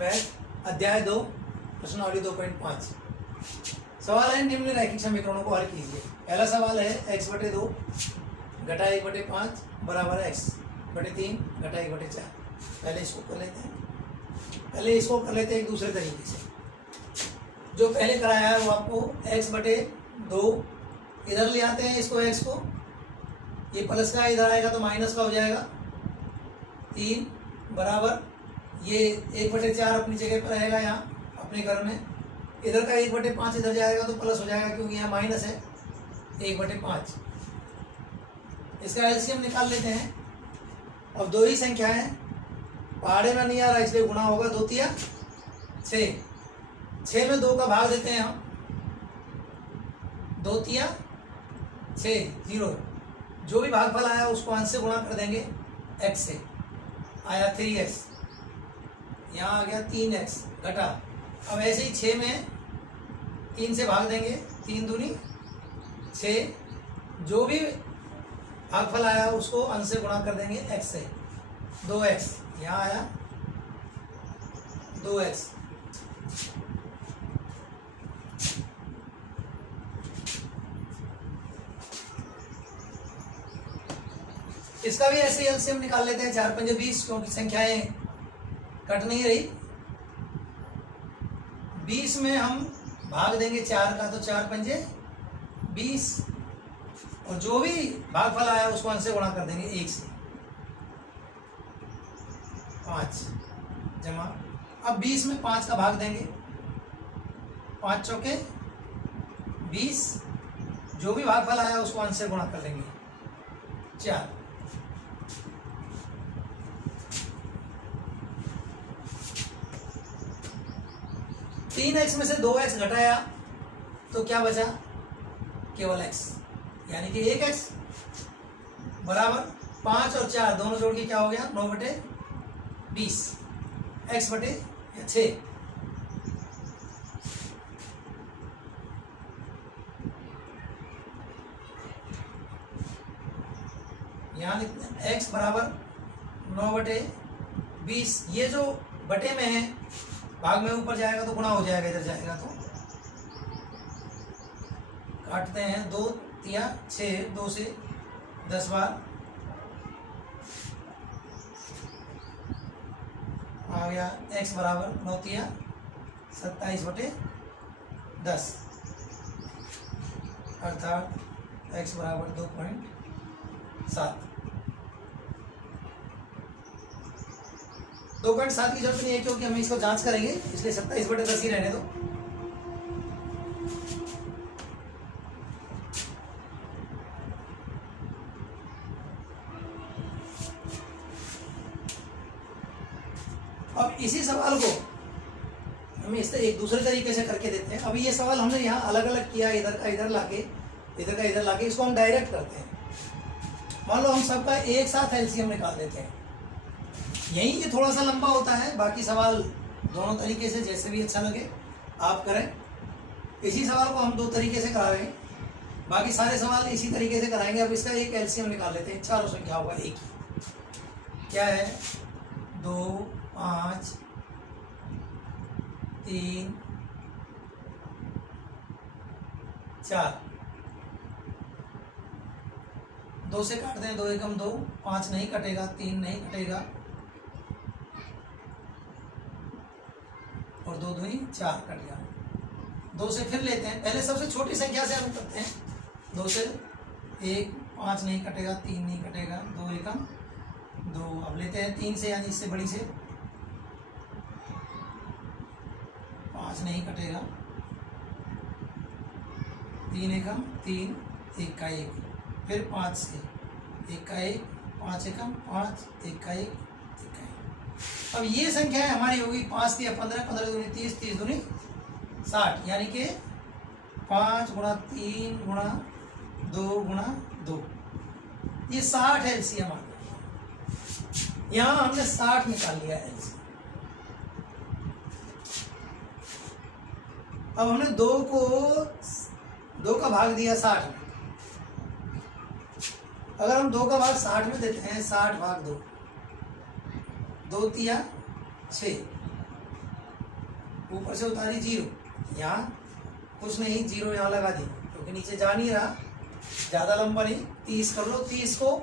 Math अध्याय 2 प्रश्नावली 2.5। सवाल है निम्न रैखिक समीकरणों को हल कीजिए। पहला सवाल है x/2 घटा 1/5 बराबर x बटे 3 घटा 1/4। पहले इसको कर लेते हैं, एक दूसरे तरीके से। जो पहले कराया है वो आपको x/2 इधर ले आते हैं, इसको x को, ये प्लस का इधर आएगा तो माइनस का हो जाएगा 3 बराबर ये 1/4 अपनी जगह पर रहेगा यहाँ अपने घर में। इधर का 1/5 इधर जाएगा तो प्लस हो जाएगा क्योंकि यहाँ माइनस है 1/5। इसका एलसीएम निकाल लेते हैं। अब दो ही संख्या है, पहाड़े में नहीं आ रहा इसलिए गुणा होगा। 2 तिया 6, 6 में 2 का भाग देते हैं हम। 2 तिया 6 0, जो भी भागफल आया उसको अंश से गुणा कर देंगे x से, आया 3x, यहाँ आ गया 3x घटा। अब ऐसे ही 6 में 3 से भाग देंगे, 3 दूनी 6, जो भी भागफल आया उसको अंश से गुणा कर देंगे x से, 2x, यहाँ आया 2x। इसका भी ऐसे एलसीएम निकाल लेते हैं। 4 पंजे 20, क्योंकि संख्याएं कट नहीं रही। 20 में हम भाग देंगे 4 का, तो 4 पंजे 20, और जो भी भागफल आया उसको अंश से गुणा कर देंगे 1 से, 5 जमा। अब 20 में 5 का भाग देंगे, 5 चौके 20, जो भी भागफल आया उसको अंश से गुणा कर देंगे 4। 3x में से 2x घटाया तो क्या बचा? केवल x, यानी कि 1x बराबर 5 और 4 दोनों जोड़ के क्या हो गया? 9/20 x बटे 6। यहाँ लिखते हैं x बराबर 9/20। ये जो बटे में है, भाग में ऊपर जाएगा तो गुणा हो जाएगा, इधर जाएगा तो काटते हैं। 2 तिया 6, 2 से 10 बार आ गया x बराबर 9 तिया 27/10, अर्थात x बराबर 2.7। 2.7 की जरूरत नहीं है क्योंकि हम इसको जांच करेंगे, इसलिए 27/10 ही रहने दो। अब इसी सवाल को हम इस एक दूसरे तरीके से करके देते हैं। अभी ये सवाल हमने यहाँ अलग अलग किया, इधर का इधर लाके, इधर का इधर लाके, इसको हम डायरेक्ट करते हैं। मान लो हम सबका एक साथ एलसीएम निकाल देते हैं। यही ये थोड़ा सा लंबा होता है, बाकी सवाल दोनों तरीके से जैसे भी अच्छा लगे आप करें। इसी सवाल को हम 2 तरीके से करा रहे हैं, बाकी सारे सवाल इसी तरीके से कराएंगे। अब इसका एक एलसीएम निकाल लेते हैं। चारों संख्या होगा एक ही, क्या है? 2 5 3 4। 2 से काट दें, 2 एकम 2, 5 नहीं कटेगा, 3 नहीं कटेगा, और 2 दूनी 4 कट गया। 2 से फिर लेते हैं, पहले सबसे छोटी संख्या से हम करते हैं। 2 से 1, 5 नहीं कटेगा, 3 नहीं कटेगा, 2 एकम 2। अब लेते हैं 3 से, यानी इससे बड़ी से, 5 नहीं कटेगा, 3 एकम 3, 1 का 1, फिर 5 से 1 का 1, 5 एकम 5, 1 का 1, 1 का 1। अब ये संख्या हमारी होगी 5 तिया 15, 15 दूनी 30, 30 दूनी 60, यानी कि 5 गुणा 3 गुणा 2 गुणा 2, ये 60 है एलसीएम आ गया। यहाँ हमने 60 निकाल लिया एलसीएम। अब हमने 2 का भाग दिया 60 में। अगर हम 2 का भाग 60 में देते हैं, 60 भाग 2, 2 तिया 6, ऊपर से उतारी 0, यहाँ कुछ नहीं, 0 यहाँ लगा दी क्योंकि नीचे जा नहीं रहा, ज़्यादा लंबा नहीं, 30 कर लो। 30 को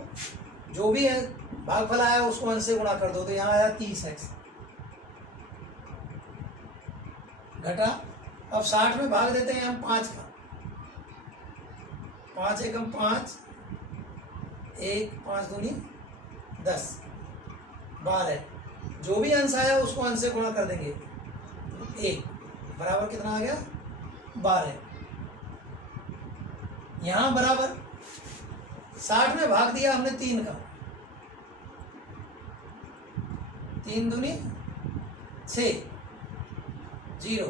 जो भी है भागफल आया उसको 1 से गुणा कर दो, तो यहाँ आया 30x घटा। अब 60 में भाग देते हैं हम 5 का, 5 एकम 5, 1 5 दूनी 10, 12, जो भी अंश आया उसको अंश से गुणा कर देंगे, 1 बराबर कितना आ गया 12। यहां बराबर 60 में भाग दिया हमने 3 का, 3 दूनी 6, 0,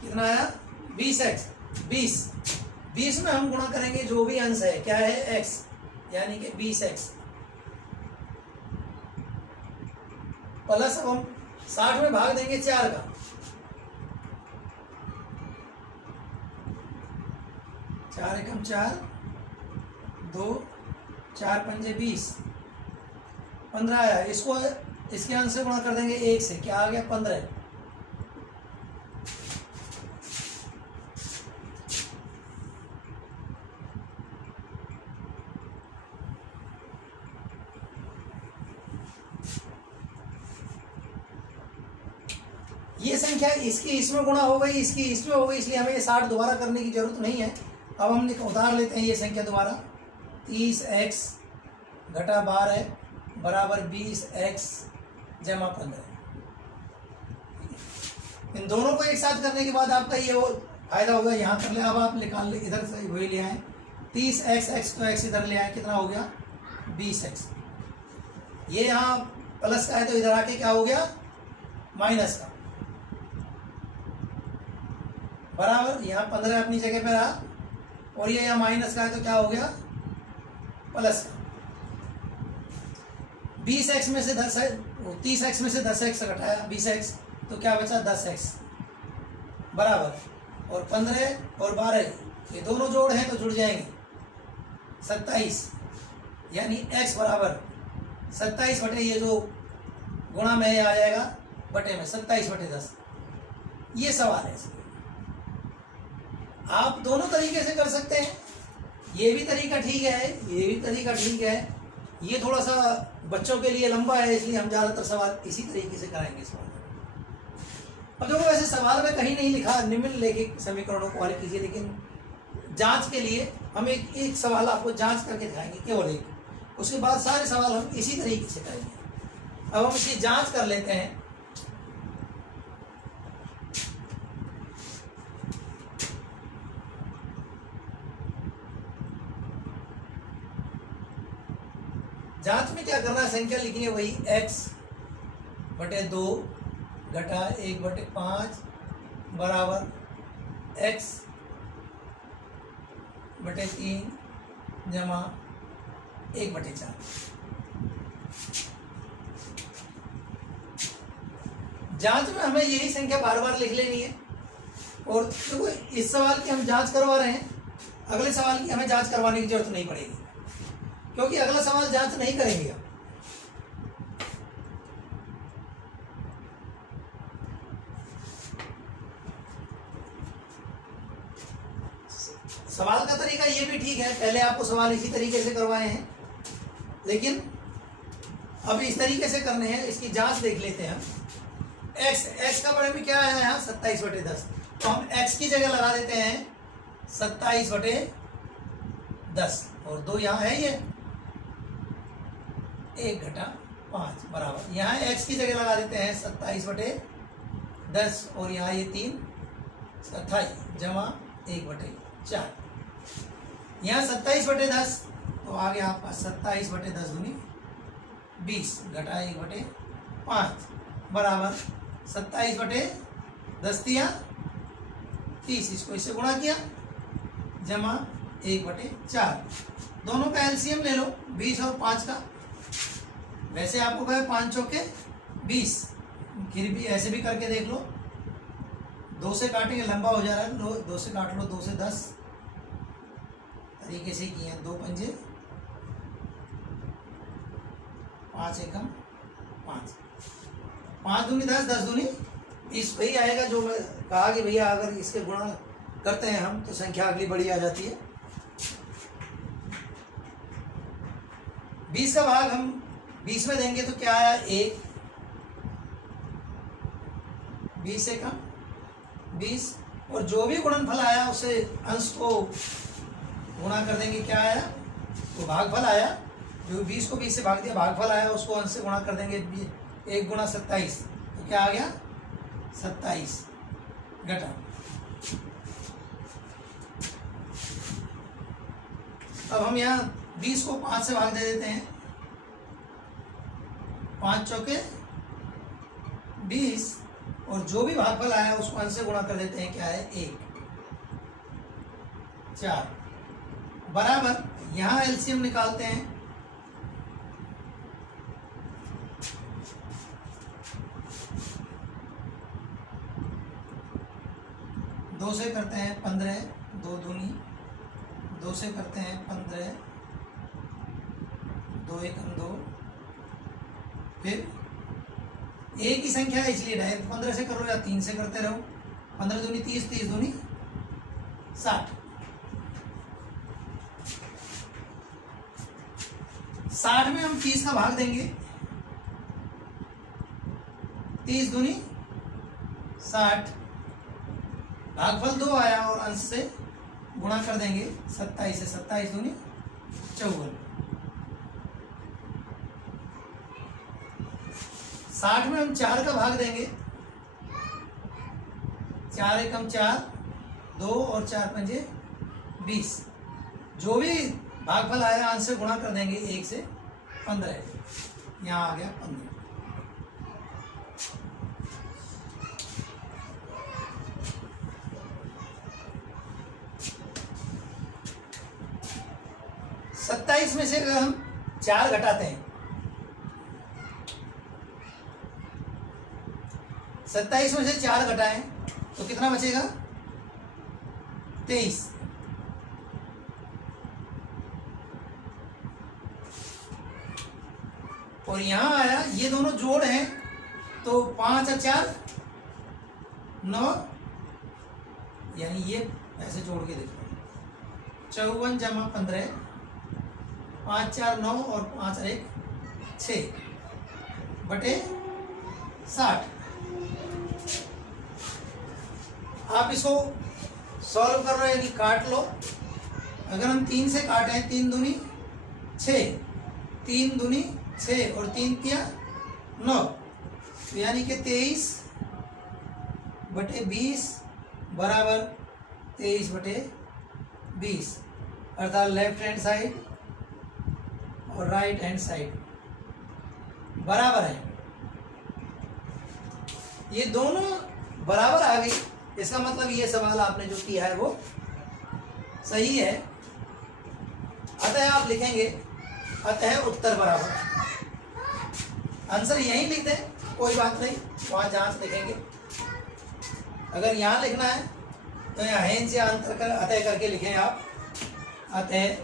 कितना आया 20x। 20 में हम गुणा करेंगे जो भी अंश है, क्या है x, यानी कि 20x प्लस, अब हम 60 में भाग देंगे 4 का, 4 एकम 4, 2 4 पंजे 20, 15 आया। इसको इसके अंश से गुणा कर देंगे 1 से, क्या आ गया 15। ये संख्या इसकी इसमें गुणा हो गई, इसकी इसमें हो गई, इसलिए हमें ये 60 दोबारा करने की जरूरत नहीं है। अब हम उतार लेते हैं ये संख्या दोबारा, 30x घटा 12 बराबर 20x जमा 15। इन दोनों को एक साथ करने के बाद आपका ये फायदा होगा, यहाँ कर ले। अब आप निकाल ले, इधर से वही ले आए, 30x, x को x इधर ले आए, कितना हो गया 20x। ये यहाँ प्लस का है तो इधर आके क्या हो गया माइनस का, बराबर यहाँ 15 अपनी जगह पे रहा, और ये यहाँ माइनस का है तो क्या हो गया प्लस का। 20x में से 10, 30x में से 10x घटाया 20x, तो क्या बचा 10x बराबर, और 15 और 12 ये दोनों जोड़ हैं तो जुड़ जाएंगे 27, यानी x बराबर 27 बटे, ये जो गुणा में आ जाएगा बटे में 27 बटे 10। ये सवाल है। आप दोनों तरीके से कर सकते हैं, ये भी तरीका ठीक है, ये भी तरीका ठीक है। ये थोड़ा सा बच्चों के लिए लंबा है, इसलिए हम ज़्यादातर सवाल इसी तरीके से कराएंगे सवाल। अब देखो, वैसे सवाल में कहीं नहीं लिखा निम्नलिखित समीकरणों को हल कीजिए, लेकिन जांच के लिए हम एक सवाल आपको जांच करके दिखाएंगे, केवल एक, उसके बाद सारे सवाल हम इसी तरीके से करेंगे। अब हम इसकी जांच कर लेते हैं। जांच में क्या करना है, संख्या लिखनी है वही, x बटे 2 घटा 1 बटे 5 बराबर x बटे 3 जमा 1 बटे 4। जांच में हमें यही संख्या बार बार लिख लेनी है। और देखो, इस सवाल की हम जांच करवा रहे हैं, अगले सवाल की हमें जांच करवाने की जरूरत नहीं पड़ेगी, क्योंकि अगला सवाल जांच नहीं करेंगे। सवाल का तरीका ये भी ठीक है, पहले आपको सवाल इसी तरीके से करवाए हैं, लेकिन अब इस तरीके से करने हैं। इसकी जांच देख लेते हैं हम। x का बड़े में क्या है यहाँ 27 बटे 10, तो हम x की जगह लगा देते हैं 27 बटे 10, और 2 यहाँ है, ये 1 घटा 5 बराबर, यहाँ x की जगह लगा देते हैं 27 बटे 10, और यहाँ ये 3 27 जमा 1 बटे 4। यहाँ 27 बटे 10, तो आ गया आपका 27 बटे 10 दूनी 20 घटा 1 बटे 5 बराबर 27 बटे 10 दिया 30, इसको इससे गुणा किया जमा 1 बटे 4। दोनों का एलसीएम ले लो, 20 और 5 का। वैसे आपको कहे 5 चौके 20, फिर भी ऐसे भी करके देख लो, 2 से काटेंगे लंबा हो जा रहा है, लो 2 से काट लो, 2 से 10 तरीके से किए हैं, 2 पंजे 5 एकम 5, 5 दूनी 10, 10 दूनी 20, वही आएगा जो मैं कहा कि भैया अगर इसके गुणा करते हैं हम तो संख्या अगली बड़ी आ जाती है। 20 का भाग हम 20 में देंगे तो क्या आया 1, 20 से कम 20, और जो भी गुणनफल आया उसे अंश को गुणा कर देंगे, क्या आया तो भागफल आया, जो 20 को 20 से भाग दिया भागफल आया उसको अंश से गुणा कर देंगे, 1 गुणा 27, तो क्या आ गया 27 घटा। अब हम यहाँ 20 को 5 से भाग दे देते हैं, 5 चौके 20, और जो भी भागफल आया उसको अंश से गुणा कर देते हैं, क्या है 1, 4 बराबर। यहाँ एलसीएम निकालते हैं, दो से करते हैं 15, 2 दूनी 2 से करते हैं 15, 2 एकम 2, फिर एक ही संख्या है इसलिए डायरेक्ट 15 से करो या 3 से करते रहो, 15 दूनी 30, 30 दूनी 60, 60 में हम 30 का भाग देंगे, 30 दूनी 60, भागफल 2 आया और अंश से गुणा कर देंगे 27 से, 27 दूनी 54, 60 में हम 4 का भाग देंगे, 4 एकम 4, 2 और 4 पंजे 20, जो भी भागफल आया अंश से गुणा कर देंगे 1 से 15, यहाँ आ गया 15। सत्ताईस में से अगर हम 4 घटाते हैं, 27 में से 4 घटाएं तो कितना बचेगा 23, और यहां आया ये दोनों जोड़ हैं तो 5 और 4 9, यानी ये ऐसे जोड़ के देखो 54 जमा 15, 5 4 9 और 5 और 1 6 बटे 60। आप इसको सॉल्व कर रहे हो यानी काट लो, अगर हम 3 से काटें 3 दूनी 6, 3 दूनी 6 और 3 किया 9, तो यानी कि 23 बटे 20 बराबर 23 बटे 20, अर्थात लेफ्ट हैंड साइड और राइट हैंड साइड बराबर है। ये दोनों बराबर आ गई, इसका मतलब ये सवाल आपने जो किया है वो सही है। अतः आप लिखेंगे अतः उत्तर बराबर, आंसर यहीं लिख दें कोई बात नहीं, वहां जांच लिखेंगे। अगर यहाँ लिखना है तो यहाँ हैन से अंतर कर अतः करके लिखें आप, अतः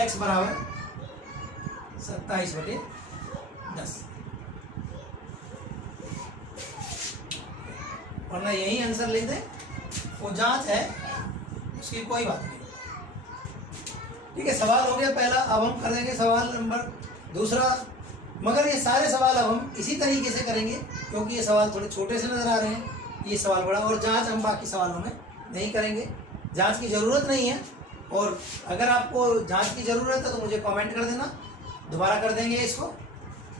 x बराबर 27 बटे 10, वरना यही आंसर लिख दें, वो जांच है उसकी कोई बात नहीं। ठीक है, सवाल हो गया पहला। अब हम कर देंगे सवाल नंबर दूसरा, मगर ये सारे सवाल अब हम इसी तरीके से करेंगे क्योंकि ये सवाल थोड़े छोटे से नजर आ रहे हैं, ये सवाल बड़ा, और जांच हम बाकी सवालों में नहीं करेंगे, जांच की ज़रूरत नहीं है। और अगर आपको जांच की ज़रूरत है तो मुझे कमेंट कर देना, दोबारा कर देंगे इसको,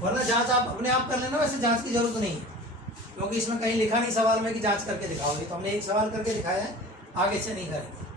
वरना जांच आप अपने आप कर लेना। वैसे जांच की ज़रूरत नहीं है क्योंकि इसमें कहीं लिखा नहीं सवाल में कि जांच करके दिखाओगे, तो हमने एक सवाल करके दिखाया है, आगे से नहीं करेंगे।